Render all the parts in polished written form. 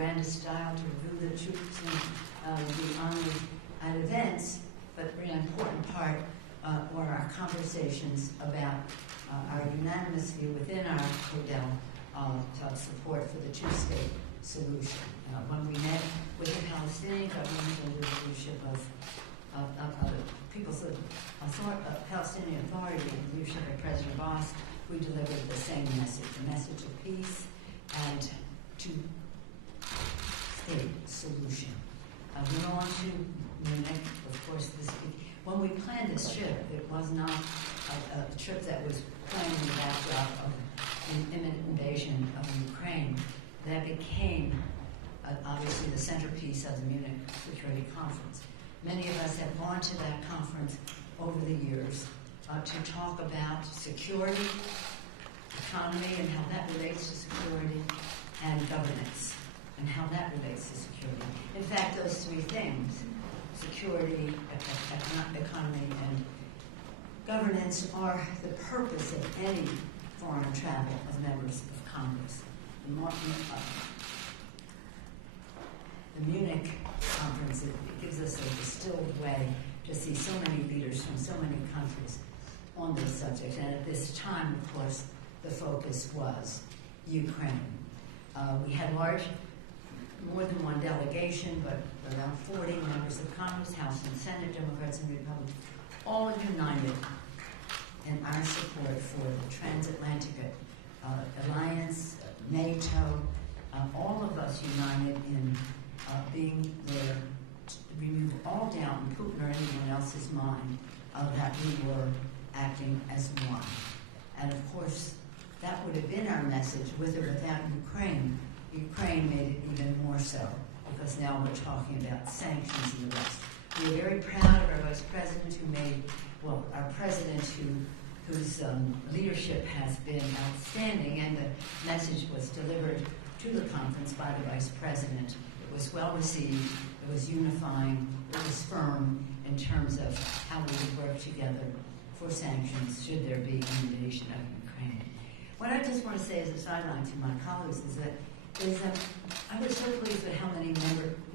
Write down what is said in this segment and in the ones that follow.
grandest style to review the troops and be honored at events, but an important part were our conversations about our unanimous view within our Odell to support for the two-state solution. When we met with the Palestinian government under the leadership of Palestinian Authority and the leadership of President Abbas, we delivered the same message, a message of peace and two-state solution. We went on to Munich, of course, this week. When we planned this trip, it was not a trip that was planned in the backdrop of an imminent invasion of Ukraine. That became, obviously, the centerpiece of the Munich Security Conference. Many of us have gone to that conference over the years to talk about security, economy, and how that relates to security, and governance, and how that relates to security. In fact, those three things, security, economy, and governance, are the purpose of any foreign travel of members of Congress. The Munich conference, it gives us a distilled way to see so many leaders from so many countries on this subject. And at this time, of course, the focus was Ukraine. We had more than one delegation, but around 40 members of Congress, House and Senate, Democrats and Republicans, all united in our support for the transatlantic alliance, NATO, all of us united in being there to remove all doubt in Putin or anyone else's mind that we were acting as one. And of course, that would have been our message with or without Ukraine. Ukraine made it even more so, because now we're talking about sanctions and the rest. We are very proud of our Vice President our President whose leadership has been outstanding, and the message was delivered to the conference by the Vice President. It was well received, it was unifying, it was firm in terms of how we would work together for sanctions should there be an invasion of Ukraine. What I just want to say as a sideline to my colleagues is that I was so pleased with how many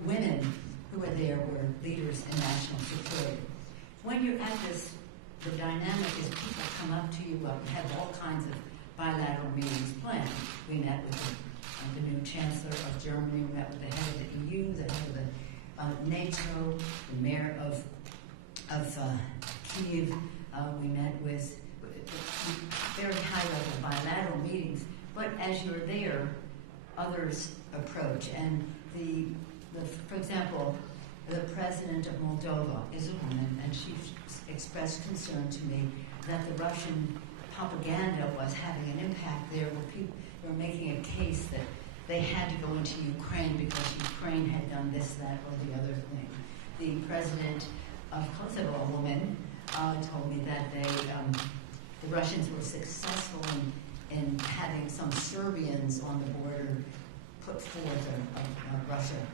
women who were there were leaders in national security. When you're at this, the dynamic is people come up to you. We have all kinds of bilateral meetings planned. We met with the new Chancellor of Germany, we met with the head of the EU, the head of the NATO, the mayor of Kyiv. We met with very high-level bilateral meetings. But as you're there, others approach. And for example, the president of Moldova is a woman, and she expressed concern to me that the Russian propaganda was having an impact there, where people were making a case that they had to go into Ukraine because Ukraine had done this, that, or the other thing. The president of Kosovo, a woman, told me that the Russians were successful in having some Serbians on the border put forth a Russian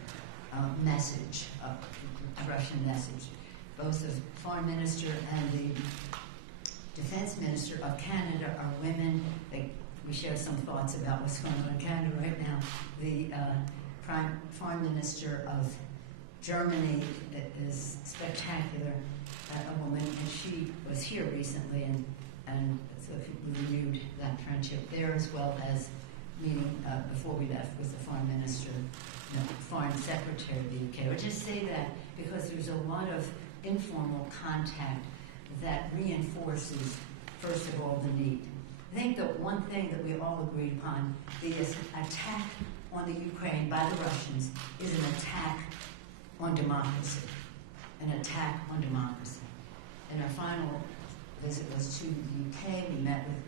message. Both the foreign minister and the defense minister of Canada are women. We share some thoughts about what's going on in Canada right now. The foreign minister of Germany is spectacular, a woman, and she was here recently, and so we renewed that friendship there, as well as meeting before we left with the foreign minister, foreign secretary of the UK. I would just say that because there's a lot of informal contact that reinforces, first of all, the need. I think the one thing that we all agreed upon, the attack on the Ukraine by the Russians is an attack on democracy. An attack on democracy. And our final visit was to the UK. We met with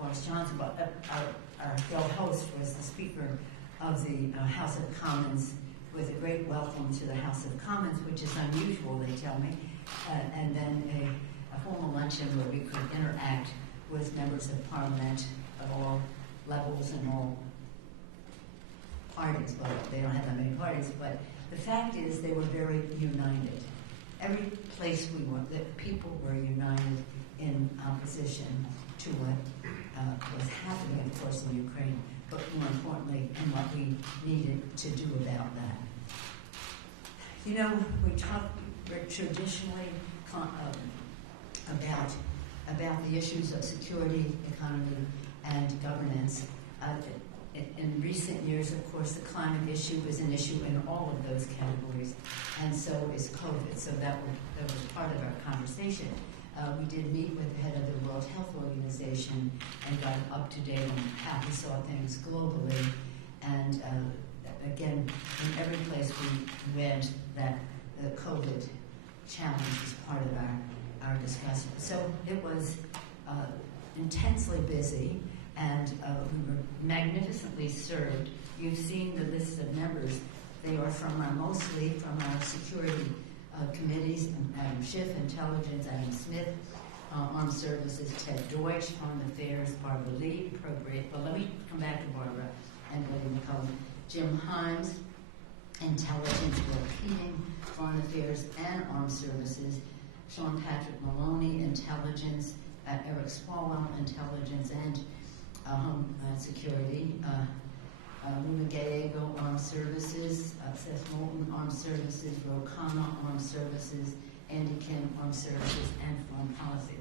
Boris Johnson, but our host was the Speaker of the House of Commons, with a great welcome to the House of Commons, which is unusual, they tell me, and then a formal luncheon where we could interact with members of Parliament of all levels and all parties. Well, they don't have that many parties, but the fact is they were very united. Every place we went, the people were united in opposition to what was happening, of course, in Ukraine. but more importantly, and what we needed to do about that. You know, we talk traditionally about the issues of security, economy, and governance. In recent years, of course, the climate issue is an issue in all of those categories, and so is COVID. So that was part of our conversation. We did meet with the head of the World Health Organization and got up to date on how he saw things globally. And again, in every place we read that the COVID challenge is part of our discussion. So it was intensely busy, and we were magnificently served. You've seen the list of members. They are mostly from our security committees: Adam Schiff, Intelligence; Adam Smith, Armed Services; Ted Deutsch, Foreign Affairs; Barbara Lee, Appropriate. Well, let me come back to Barbara and Betty McCollum. Jim Himes, Intelligence; Bill Keating, Foreign Affairs and Armed Services; Sean Patrick Maloney, Intelligence; Eric Swalwell, Intelligence and Homeland Security; Luna Gallego, Armed Services; Seth Moulton, Armed Services; Ro Khanna, Armed Services; Andy Kim, Armed Services and Foreign Policy.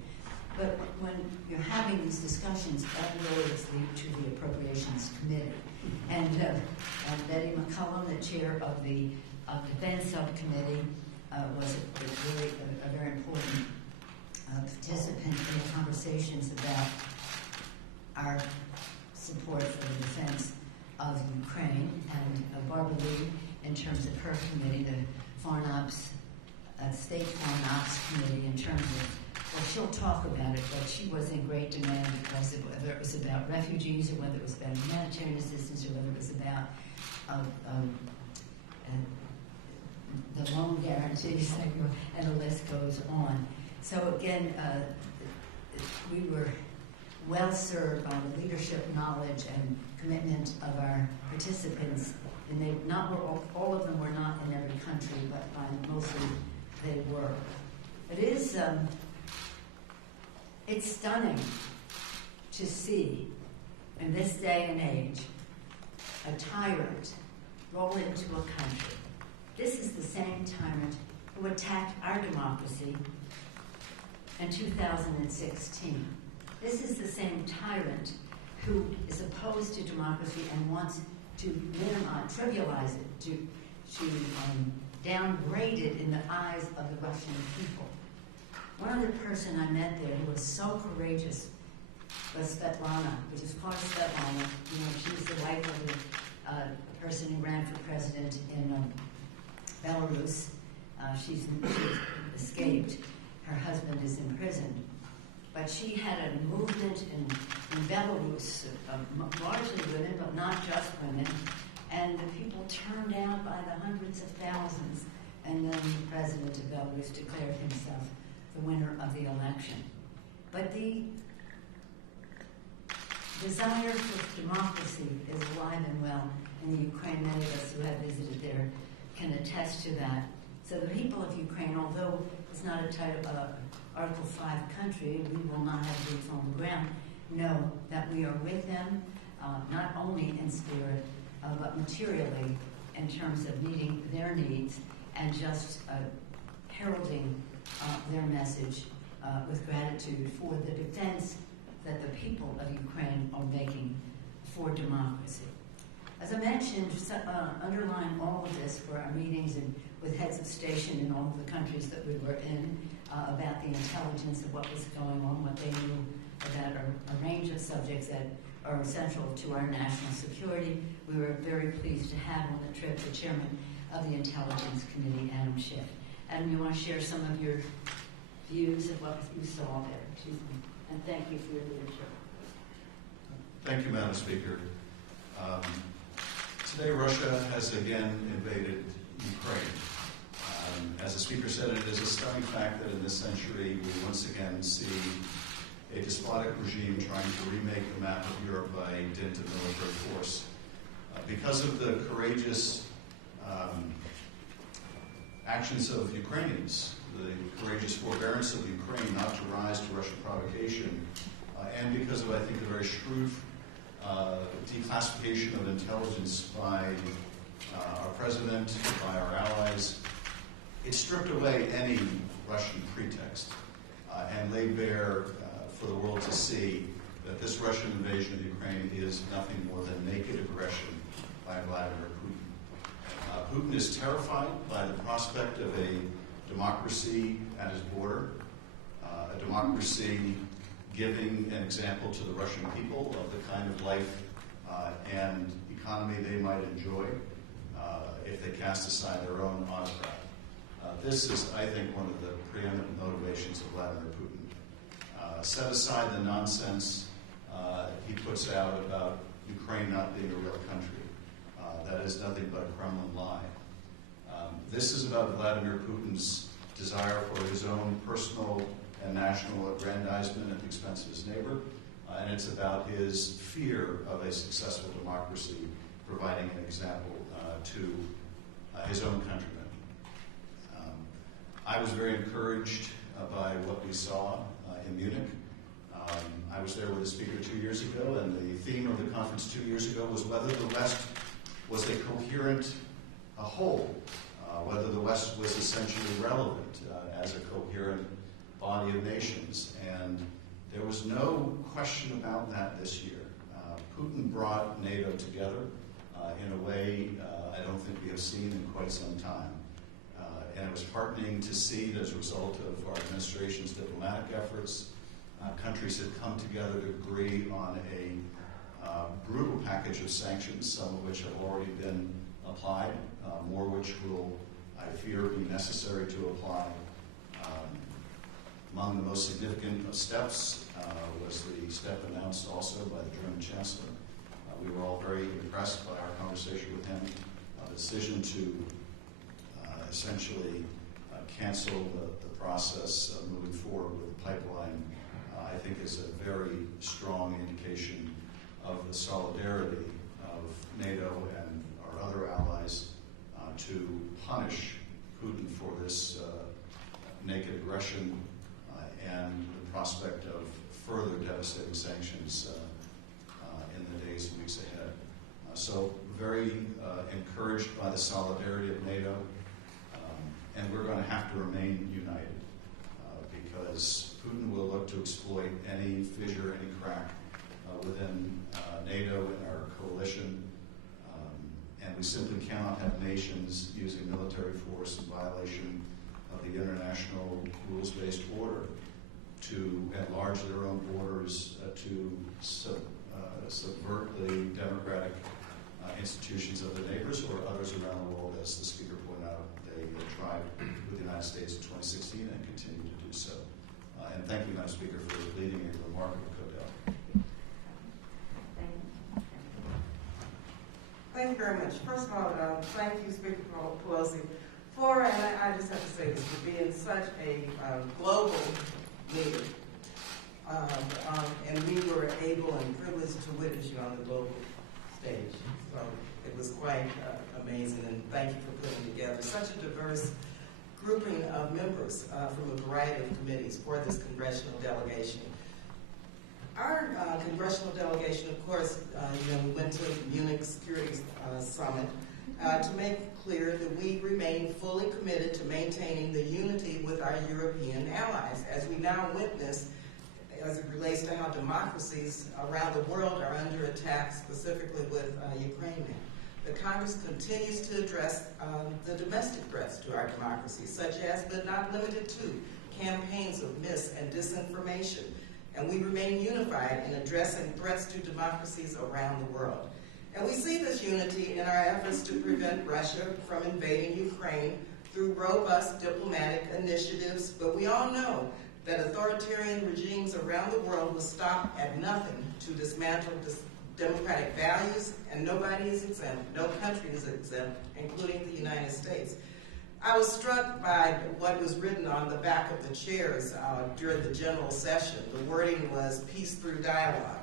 But when you're having these discussions, that will always lead to the Appropriations Committee. And Betty McCollum, the chair of the Defense Subcommittee, was a very important participant in the conversations about our support for the defense of Ukraine, and Barbara Lee, in terms of her committee, the Foreign Ops, State Foreign Ops Committee, in terms of, well, she'll talk about it, but she was in great demand because whether it was about refugees or whether it was about humanitarian assistance or whether it was about the loan guarantees, and the list goes on. So again, we were well served by the leadership, knowledge, and commitment of our participants. And all of them were not in every country, but mostly they were. It is, it's stunning to see in this day and age a tyrant roll into a country. This is the same tyrant who attacked our democracy in 2016. This is the same tyrant who is opposed to democracy and wants to minimize, trivialize it, to downgrade it in the eyes of the Russian people. One other person I met there who was so courageous was Svetlana, which is called Svetlana. You know, she's the wife of the person who ran for president in Belarus. She's escaped. Her husband is in prison. But she had a movement in Belarus, largely women, but not just women. And the people turned out by the hundreds of thousands. And then the president of Belarus declared himself the winner of the election. But the desire for democracy is alive and well in the Ukraine. Many of us who have visited there can attest to that. So the people of Ukraine, although it's not a Article 5 country, we will not have boots on the ground, know that we are with them, not only in spirit, but materially in terms of meeting their needs and just heralding their message with gratitude for the defense that the people of Ukraine are making for democracy. As I mentioned, underlying all of this were our meetings with heads of station in all of the countries that we were in about the intelligence of what was going on, what they knew about a range of subjects that are essential to our national security. We were very pleased to have on the trip the chairman of the Intelligence Committee, Adam Schiff. Adam, you want to share some of your views of what you saw there? Excuse me. And thank you for your leadership. Thank you, Madam Speaker. Today, Russia has again invaded Ukraine. As the Speaker said, it is a stunning fact that in this century we once again see a despotic regime trying to remake the map of Europe by dint of military force. Because of the courageous actions of Ukrainians, the courageous forbearance of Ukraine not to rise to Russian provocation, and because of, I think, the very shrewd declassification of intelligence by our president, by our allies. It stripped away any Russian pretext and laid bare for the world to see that this Russian invasion of Ukraine is nothing more than naked aggression by Vladimir Putin. Putin is terrified by the prospect of a democracy at his border, a democracy giving an example to the Russian people of the kind of life and economy they might enjoy if they cast aside their own autocrat. This is, I think, one of the preeminent motivations of Vladimir Putin. Set aside the nonsense he puts out about Ukraine not being a real country. That is nothing but a Kremlin lie. This is about Vladimir Putin's desire for his own personal and national aggrandizement at the expense of his neighbor, and it's about his fear of a successful democracy providing an example to his own countrymen. I was very encouraged by what we saw in Munich. I was there with the speaker 2 years ago, and the theme of the conference 2 years ago was whether the West was a coherent whole, whether the West was essentially relevant as a coherent body of nations. And there was no question about that this year. Putin brought NATO together in a way I don't think we have seen in quite some time. And it was heartening to see that as a result of our administration's diplomatic efforts, countries had come together to agree on a brutal package of sanctions, some of which have already been applied, more which will, I fear, be necessary to apply. Among the most significant of steps was the step announced also by the German Chancellor. We were all very impressed by our conversation with him. The decision to essentially cancel the process of moving forward with the pipeline, I think is a very strong indication of the solidarity of NATO and our other allies to punish Putin for this naked aggression and the prospect of further devastating sanctions in the days and weeks ahead. So very encouraged by the solidarity of NATO, and we're going to have to remain united because Putin will look to exploit any fissure, any crack within NATO and our coalition, and we simply cannot have nations using military force in violation of the international rules-based order to enlarge their own borders, to subvert the democratic institutions of their neighbors or others around the world, as the speaker pointed out. They tried with the United States in 2016 and continue to do so. And thank you, Madam Speaker, for leading a remarkable cookout. Thank you very much. First of all, thank you, Speaker Pelosi, for, and I just have to say this, for being such a global leader. And we were able and privileged to witness you on the global stage. So it was quite amazing, and thank you for putting together such a diverse grouping of members from a variety of committees for this congressional delegation. Our congressional delegation, of course, we went to the Munich Security Summit to make clear that we remain fully committed to maintaining the unity with our European allies, as we now witness as it relates to how democracies around the world are under attack, specifically with Ukraine now. The Congress continues to address the domestic threats to our democracy, such as, but not limited to, campaigns of mis- and disinformation. And we remain unified in addressing threats to democracies around the world. And we see this unity in our efforts to prevent Russia from invading Ukraine through robust diplomatic initiatives, but we all know that authoritarian regimes around the world will stop at nothing to dismantle democratic values, and nobody is exempt, no country is exempt, including the United States. I was struck by what was written on the back of the chairs during the general session. The wording was peace through dialogue.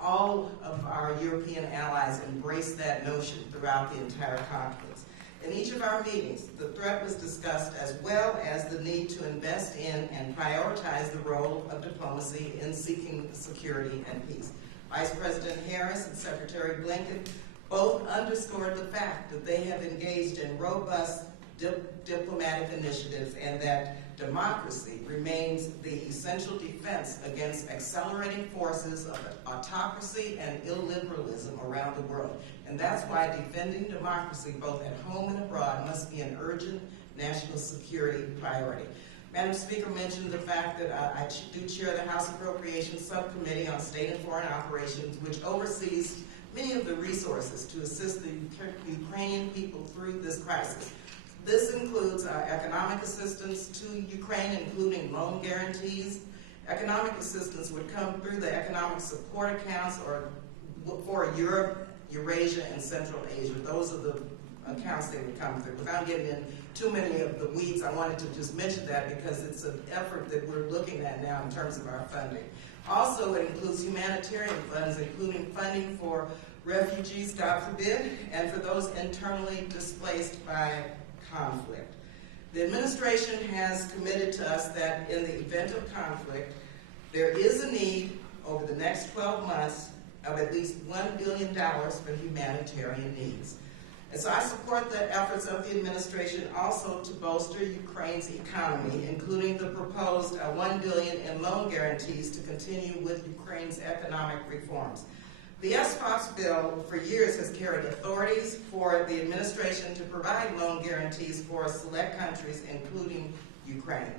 All of our European allies embraced that notion throughout the entire conference. In each of our meetings, the threat was discussed, as well as the need to invest in and prioritize the role of diplomacy in seeking security and peace. Vice President Harris and Secretary Blinken both underscored the fact that they have engaged in robust diplomatic initiatives and that democracy remains the essential defense against accelerating forces of autocracy and illiberalism around the world. And that's why defending democracy, both at home and abroad, must be an urgent national security priority. Madam Speaker mentioned the fact that I do chair the House Appropriations Subcommittee on State and Foreign Operations, which oversees many of the resources to assist the Ukrainian people through this crisis. This includes economic assistance to Ukraine, including loan guarantees. Economic assistance would come through the economic support accounts or for Europe, Eurasia, and Central Asia. Those are the accounts they would come through. Without getting in too many of the weeds, I wanted to just mention that because it's an effort that we're looking at now in terms of our funding. Also, it includes humanitarian funds, including funding for refugees, God forbid, and for those internally displaced by conflict. The administration has committed to us that in the event of conflict, there is a need over the next 12 months of at least $1 billion for humanitarian needs. And so I support the efforts of the administration also to bolster Ukraine's economy, including the proposed $1 billion in loan guarantees to continue with Ukraine's economic reforms. The SFOPS bill for years has carried authorities for the administration to provide loan guarantees for select countries, including Ukraine.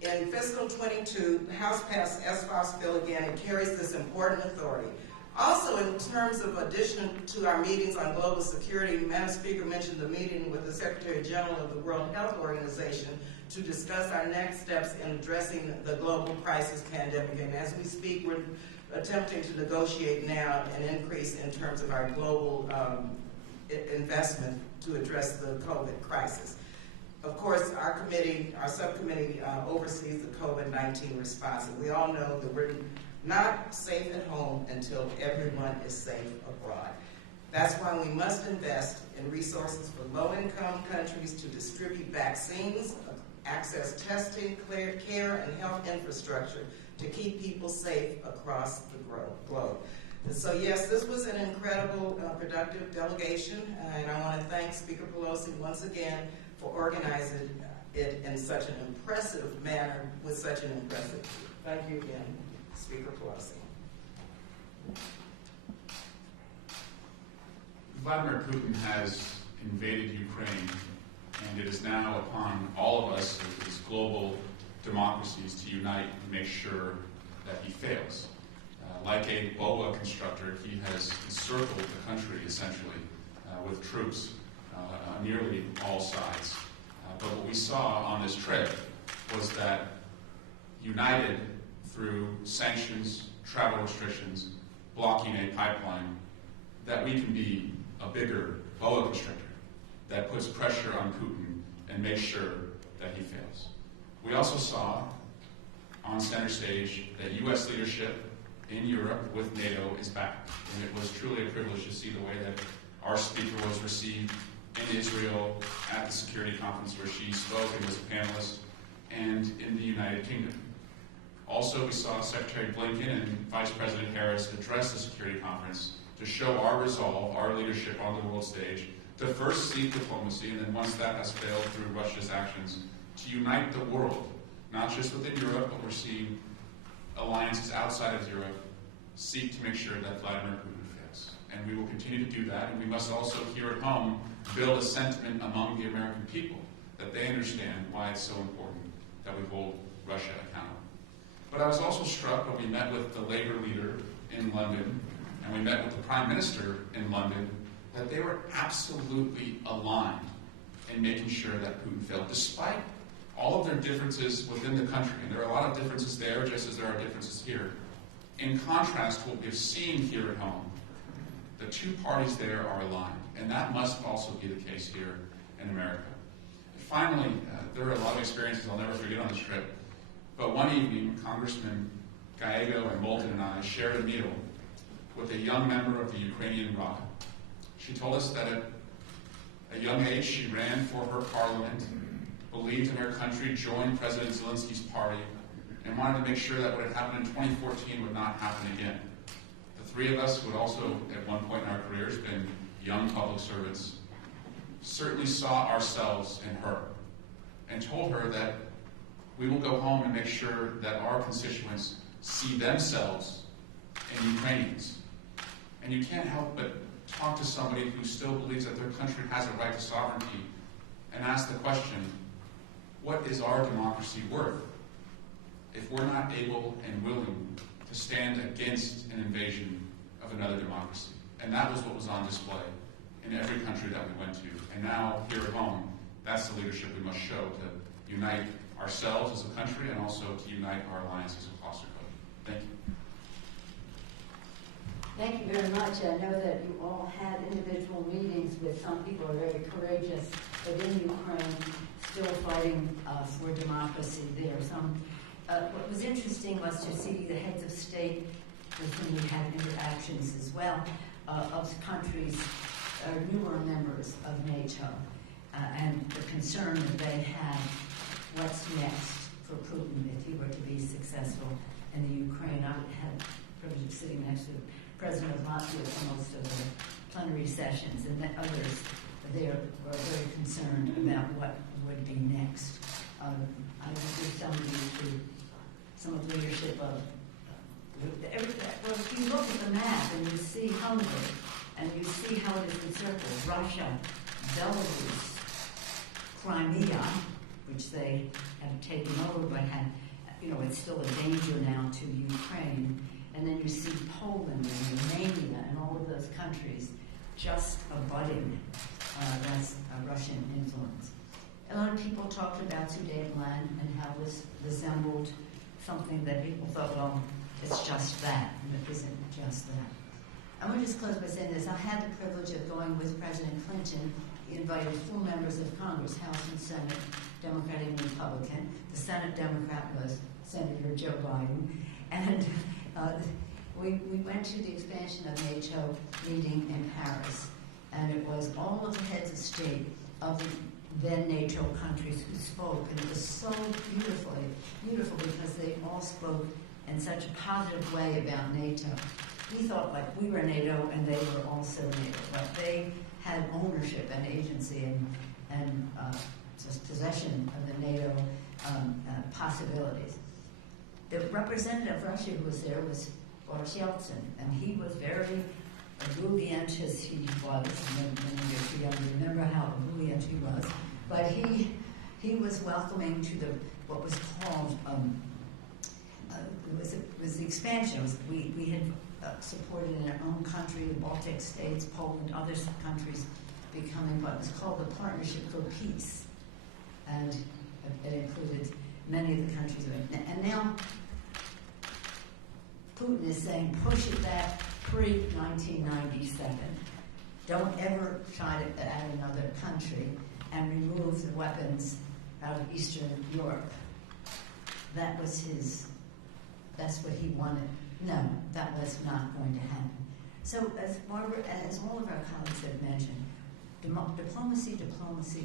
In fiscal 22, the House passed SFOPS bill again and carries this important authority. Also, in terms of addition to our meetings on global security, Madam Speaker mentioned the meeting with the Secretary General of the World Health Organization to discuss our next steps in addressing the global crisis pandemic. And as we speak, we're attempting to negotiate now an increase in terms of our global investment to address the COVID crisis. Of course, our subcommittee oversees the COVID-19 response, and we all know that we're not safe at home until everyone is safe abroad. That's why we must invest in resources for low-income countries to distribute vaccines, access testing, care, and health infrastructure to keep people safe across the globe. And so yes, this was an incredible, productive delegation, and I want to thank Speaker Pelosi once again for organizing it in such an impressive manner with such an impressive team. Thank you again, Speaker Pelosi. Vladimir Putin has invaded Ukraine, and it is now upon all of us as global democracies to unite and make sure that he fails. Like a boa constructor, he has encircled the country, essentially, with troops on nearly all sides. But what we saw on this trip was that united through sanctions, travel restrictions, blocking a pipeline, that we can be a bigger boa constrictor that puts pressure on Putin and makes sure that he fails. We also saw on center stage that U.S. leadership in Europe with NATO is back. And it was truly a privilege to see the way that our speaker was received in Israel at the security conference where she spoke and was a panelist, and in the United Kingdom. Also, we saw Secretary Blinken and Vice President Harris address the security conference to show our resolve, our leadership on the world stage, to first seek diplomacy, and then once that has failed through Russia's actions, to unite the world, not just within Europe, but we're seeing alliances outside of Europe seek to make sure that Vladimir Putin fails. And we will continue to do that, and we must also here at home build a sentiment among the American people that they understand why it's so important that we hold Russia accountable. But I was also struck when we met with the labor leader in London, and we met with the Prime Minister in London, that they were absolutely aligned in making sure that Putin failed, despite all of their differences within the country. And there are a lot of differences there, just as there are differences here. In contrast to what we've seen here at home, the two parties there are aligned, and that must also be the case here in America. Finally, there are a lot of experiences I'll never forget on this trip, but one evening, Congressman Gallego and Moulton and I shared a meal with a young member of the Ukrainian Rada. She told us that at a young age she ran for her parliament, believed in her country, joined President Zelensky's party, and wanted to make sure that what had happened in 2014 would not happen again. The three of us who had also, at one point in our careers, been young public servants, certainly saw ourselves in her and told her that we will go home and make sure that our constituents see themselves in Ukrainians. And you can't help but talk to somebody who still believes that their country has a right to sovereignty and ask the question, what is our democracy worth if we're not able and willing to stand against an invasion of another democracy? And that was what was on display in every country that we went to. And now, here at home, that's the leadership we must show to unite ourselves as a country and also to unite our alliances across the globe. Thank you. Thank you very much. I know that you all had individual meetings with some people who are very courageous, but in Ukraine, still fighting for democracy there. What was interesting was to see the heads of state with whom we had interactions as well, of countries, newer members of NATO, and the concern that they had, what's next for Putin if he were to be successful in the Ukraine. I had the privilege of sitting next to the President of Latvia for most of the plenary sessions, and that others there were very concerned about what would be next. I introduced somebody to some of the leadership of well, if you look at the map and you see Hungary, and you see how it is encircled, Russia, Belarus, Crimea, which they have taken over, but had, it's still a danger now to Ukraine. And then you see Poland and Romania and all of those countries just abutting that's Russian influence. A lot of people talked about Sudetenland and how this resembled something that people thought, well, it's just that, and it isn't just that. I'm going to just close by saying this. I had the privilege of going with President Clinton. He invited 4 members of Congress, House and Senate, Democratic and Republican. The Senate Democrat was Senator Joe Biden. And we went to the expansion of NATO meeting in Paris. And it was all of the heads of state of the then NATO countries who spoke. And it was so beautiful because they all spoke in such a positive way about NATO. We thought like we were NATO and they were also NATO, but they had ownership and agency and just possession of the NATO possibilities. The representative of Russia who was there was Boris Yeltsin, and he was very ebullient as he was. Many of you young remember how ebullient he was, but he was welcoming to what was called it was the expansion. We had supported in our own country, the Baltic states, Poland, other countries becoming what was called the Partnership for Peace. And it included many of the countries. And now Putin is saying, push it back pre-1997. Don't ever try to add another country and remove the weapons out of Eastern Europe. That's what he wanted. No, that was not going to happen. So as Margaret, as all of our colleagues have mentioned, diplomacy, deterrence,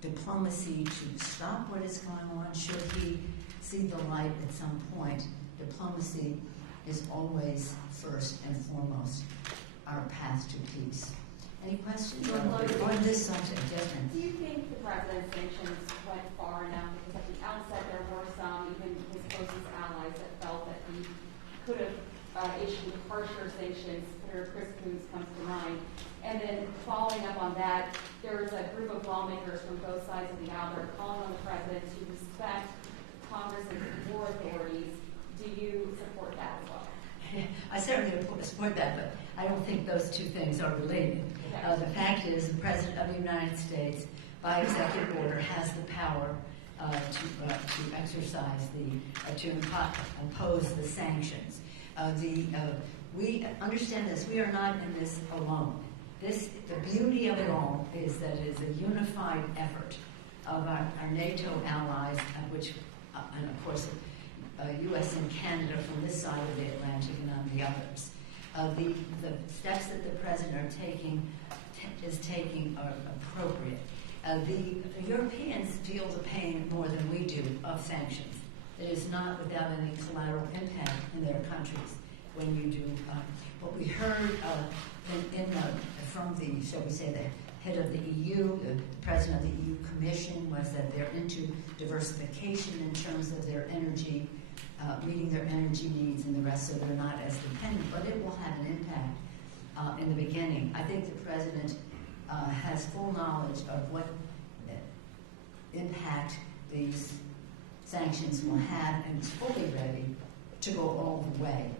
diplomacy to stop what is going on, should he see the light at some point. Diplomacy is always first and foremost our path to peace. Any questions on this subject? Yes, do you think the president's sanctions went far enough? Because at the outset there were some, even his closest allies, that felt that he could have issued harsher sanctions. Chris Coons comes to mind. And then following up on that, there is a group of lawmakers from both sides of the aisle that are calling on the president to respect Congress's war authorities. Do you support that as well? I certainly support that, but I don't think those two things are related. Okay. The fact is, the President of the United States, by executive order, has the power to exercise to impose the sanctions. We understand this. We are not in this alone. The beauty of it all is that it is a unified effort of our NATO allies, which, and of course, U.S. and Canada from this side of the Atlantic and on the others. The steps that the President is taking are appropriate. The Europeans feel the pain more than we do of sanctions. It is not without any collateral impact in their countries when you do. What we heard from the, shall we say, the head of the EU, the president of the EU Commission, was that they're into diversification in terms of their energy, meeting their energy needs and the rest, so they're not as dependent. But it will have an impact in the beginning. I think the president has full knowledge of what impact these sanctions will have, and is fully ready to go all the way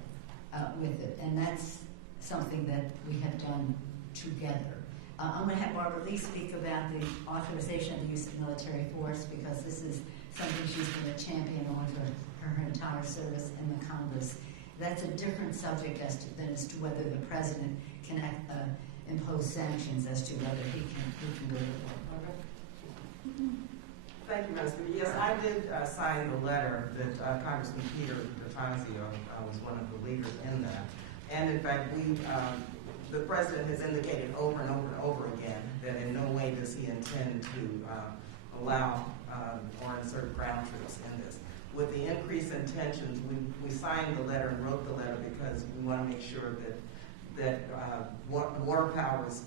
with it. And that's something that we have done together. I'm going to have Barbara Lee speak about the authorization of the use of military force, because this is something she's been a champion on for her entire service in the Congress. That's a different subject as to whether the president can impose sanctions, as to whether he can go to war. Barbara? Thank you, Madam Speaker. Yes, I did sign the letter that Congressman Peter Fazio was one of the leaders in that. And in fact, the president has indicated over and over and over again that in no way does he intend to allow or insert ground troops in this. With the increase in tensions, we signed the letter and wrote the letter because we want to make sure that the Water Powers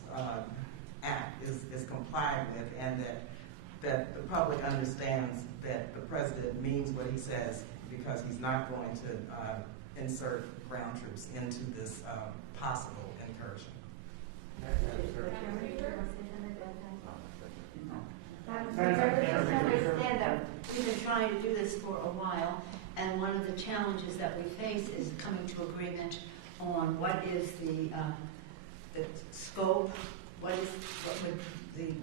Act is complied with, and that the public understands that the president means what he says, because he's not going to insert ground troops into this possible incursion. Understand that we've been trying to do this for a while, and one of the challenges that we face is coming to agreement on what is the scope, what would the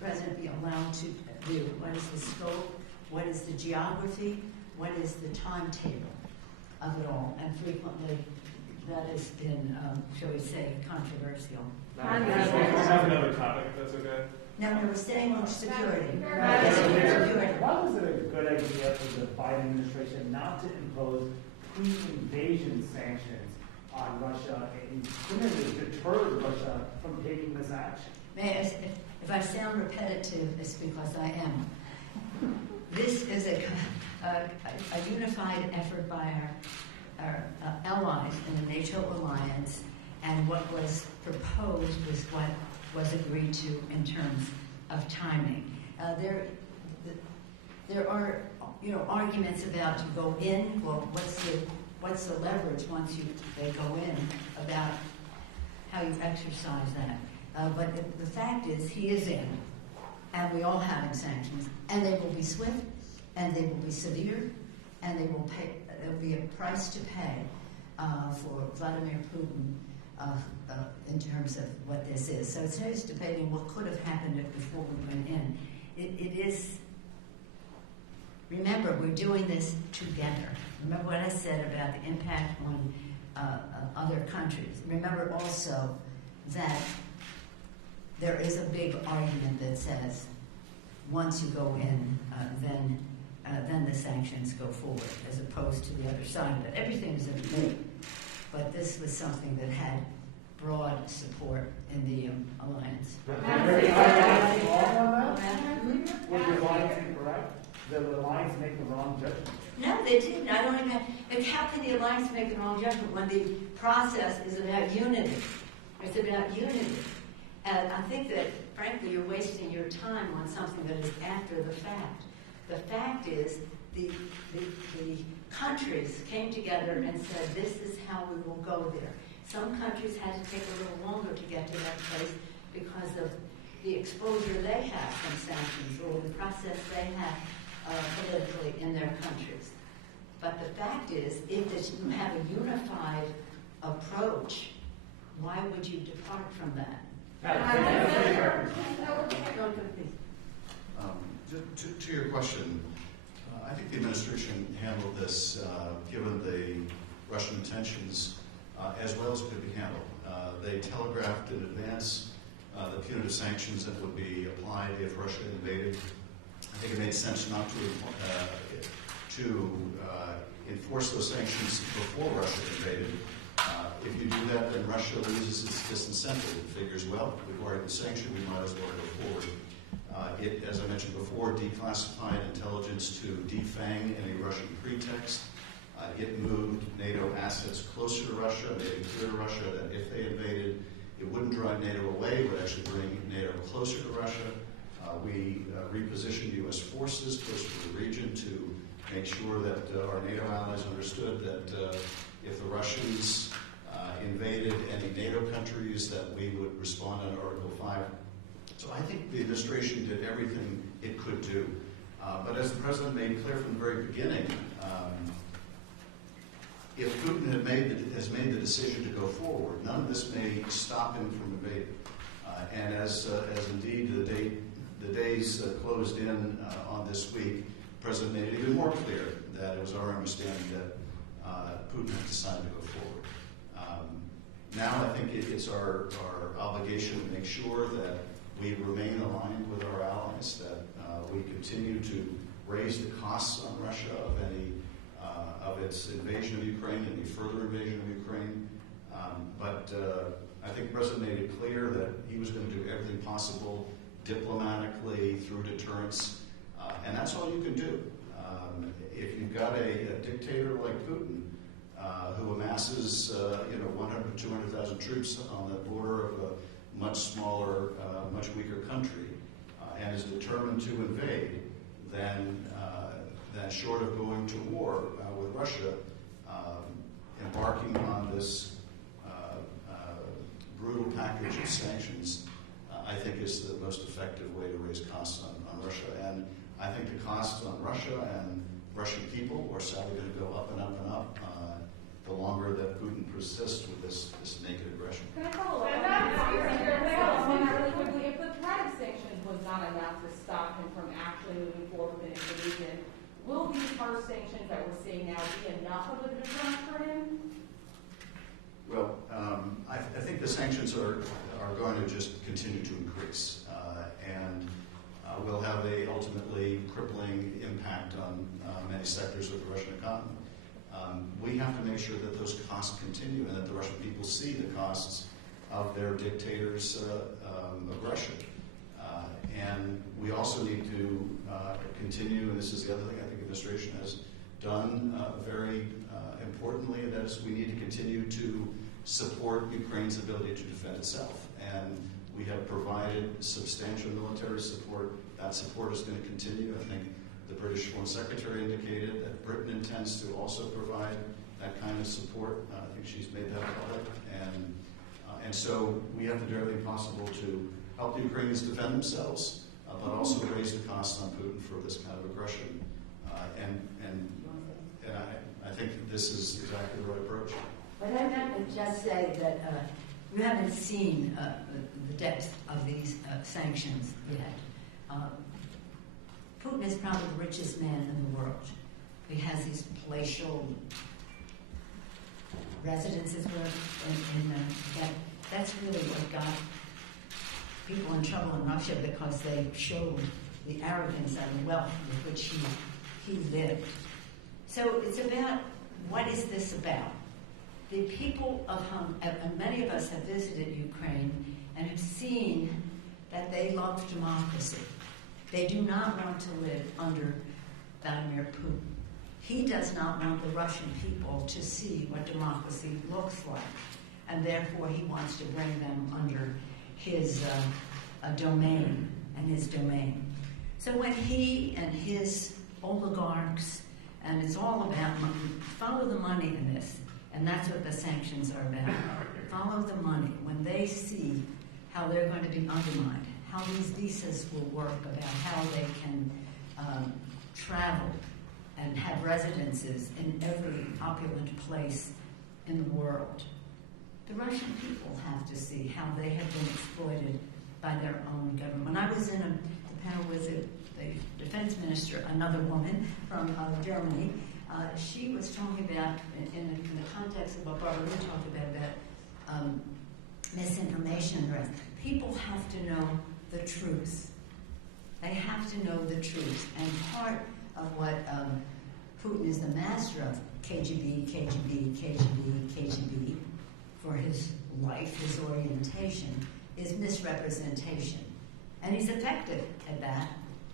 president be allowed to do, what is the scope, what is the geography, what is the timetable of it all, and frequently that has been, shall we say, controversial. Let's have another topic, if that's okay. No, we're staying on security. Security. Why was it a good idea for the Biden administration not to impose pre-invasion sanctions on Russia and similarly deter Russia from taking this action? If I sound repetitive, it's because I am. This is a unified effort by our allies in the NATO alliance, and what was proposed was what was agreed to in terms of timing. There are arguments about to go in. Well, what's the leverage once they go in, about how you exercise that. But the fact is, he is in, and we all have in sanctions, and they will be swift, and they will be severe, and they will pay. There will be a price to pay for Vladimir Putin in terms of what this is. So it's always debating what could have happened before we went in. It is. Remember, we're doing this together. Remember what I said about the impact on other countries. Remember also that there is a big argument that says once you go in, then the sanctions go forward, as opposed to the other side of it. Everything is in debate, but this was something that had broad support in the alliance. Was the alliance incorrect? Did the alliance make the wrong judgment? No, they didn't. I don't even. How can the alliance make the wrong judgment when the process is about unity? It's about unity. And I think that, frankly, you're wasting your time on something that is after the fact. The fact is, the countries came together and said, this is how we will go there. Some countries had to take a little longer to get to that place because of the exposure they have from sanctions, or the process they have politically in their countries. But the fact is, if you have a unified approach, why would you depart from that? To your question, I think the administration handled this, given the Russian intentions, as well as it could be handled. They telegraphed in advance the punitive sanctions that would be applied if Russia invaded. I think it made sense not to enforce those sanctions before Russia invaded. If you do that, then Russia loses its disincentive. It figures, well, we've already been sanctioned, we might as well go forward. It, as I mentioned before, declassified intelligence to defang any Russian pretext. It moved NATO assets closer to Russia, made it clear to Russia that if they invaded, it wouldn't drive NATO away, it would actually bring NATO closer to Russia. We repositioned U.S. forces closer to the region to make sure that our NATO allies understood that if the Russians invaded any NATO countries, that we would respond under Article 5. So I think the administration did everything it could do. But as the president made clear from the very beginning, if Putin has made the decision to go forward, none of this may stop him from invading. And as indeed the days closed in on this week, the president made it even more clear that it was our understanding that Putin had decided to go forward. Now I think it's our obligation to make sure that we remain aligned with our allies, that we continue to raise the costs on Russia of any of its invasion of Ukraine, any further invasion of Ukraine. But I think the president made it clear that he was going to do everything possible diplomatically through deterrence, and that's all you can do. If you've got a dictator like Putin who amasses 100,000 to 200,000 troops on the border of a much smaller, much weaker country, and is determined to invade, then short of going to war with Russia, embarking on this brutal package of sanctions, I think is the most effective way to raise costs on Russia. And I think the costs on Russia and Russian people are sadly going to go up and up and up the longer that Putin persists with this naked aggression. Can I follow up on that really quickly? If the threat of sanctions was not enough to stop him from actually moving forward with an invasion, will these harsh sanctions that we're seeing now be enough of a deterrent for him? Well, I think the sanctions are going to just continue to increase, and will have a ultimately crippling impact on many sectors of the Russian economy. We have to make sure that those costs continue and that the Russian people see the costs of their dictators' aggression. And we also need to continue, and this is the other thing I think the administration has done very importantly, and that is we need to continue to support Ukraine's ability to defend itself. And we have provided substantial military support. That support is going to continue. I think the British Foreign Secretary indicated that Britain intends to also provide that kind of support. I think she's made that public. And so we have to do everything possible to help the Ukrainians defend themselves, but also raise the costs on Putin for this kind of aggression. And I think that this is exactly the right approach. But I would just say that you haven't seen the depth of these sanctions yet. Putin is probably the richest man in the world. He has these palatial residences that's really what got people in trouble in Russia, because they showed the arrogance and the wealth with which he lived. So it's about, what is this about? The people of and many of us have visited Ukraine and have seen that they love democracy. They do not want to live under Vladimir Putin. He does not want the Russian people to see what democracy looks like, and therefore he wants to bring them under his domain and his domain. So when he and his oligarchs, and it's all about money, follow the money in this, and that's what the sanctions are about. Follow the money. When they see how they're going to be undermined, how these visas will work, about how they can travel and have residences in every opulent place in the world. The Russian people have to see how they have been exploited by their own government. When I was in the panel with the defense minister, another woman from Germany, she was talking about, in the context of what Barbara talked about misinformation. People have to know the truth. They have to know the truth. And part of what Putin is the master of, KGB, for his life, his orientation, is misrepresentation. And he's effective at that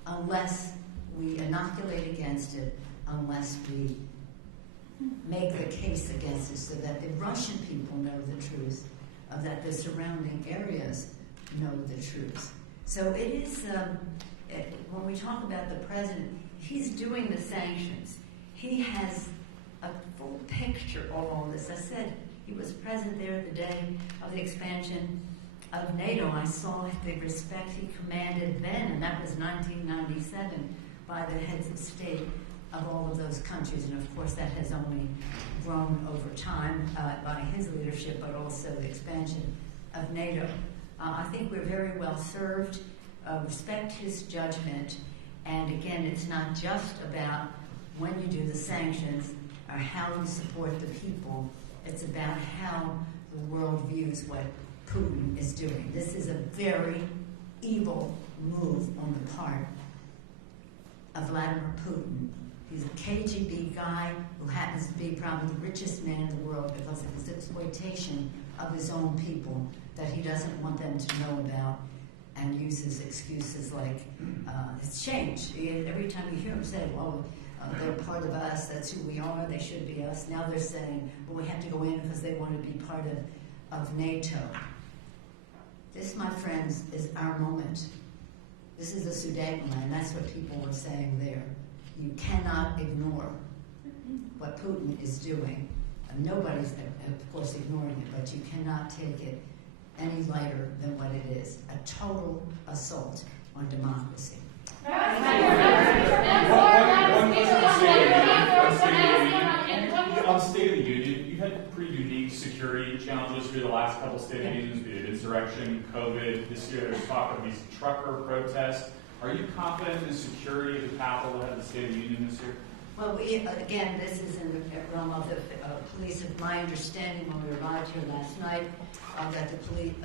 unless we inoculate against it, unless we make the case against it so that the Russian people know the truth, that the surrounding areas know the truth. So it is, when we talk about the president, he's doing the sanctions. He has a full picture of all this. I said he was present there the day of the expansion of NATO. I saw the respect he commanded then, and that was 1997, by the heads of state of all of those countries. And of course that has only grown over time by his leadership, but also the expansion of NATO. I think we're very well served. Respect his judgment. And again, it's not just about when you do the sanctions or how you support the people. It's about how the world views what Putin is doing. This is a very evil move on the part of Vladimir Putin. He's a KGB guy who happens to be probably the richest man in the world because of his exploitation of his own people that he doesn't want them to know about, and uses excuses like, it's changed. Every time you hear him say, well, they're part of us, that's who we are, they should be us. Now they're saying, well, we have to go in because they want to be part of NATO. This, my friends, is our moment. This is the Sudetenland. That's what people were saying there. You cannot ignore what Putin is doing. And nobody's, of course, ignoring it, but you cannot take it any lighter than what it is. A total assault on democracy. On State of the Union, you had pretty unique security challenges for the last couple State of the Unions, be it insurrection, COVID. This year there's talk of these trucker protests. Are you confident in the security of the Capitol ahead of the State of the Union this year? Well, again, this is in the realm of the police. It's my understanding when we arrived here last night that the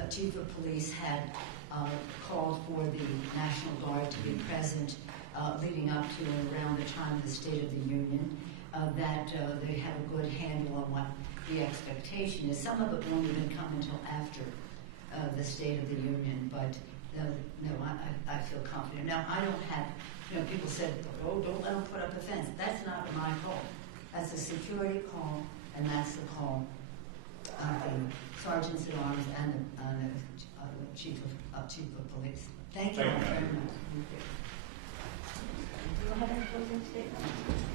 chief of police had called for the National Guard to be present leading up to and around the time of the State of the Union, that they have a good handle on what the expectation is. Some of it won't even come until after the State of the Union, but no, I feel confident. Now, I don't have, people said, oh, don't let them put up a fence. That's not my call. That's a security call, and that's the call of the sergeants at arms and the chief of police. Thank you all very much. Do you have any closing statements?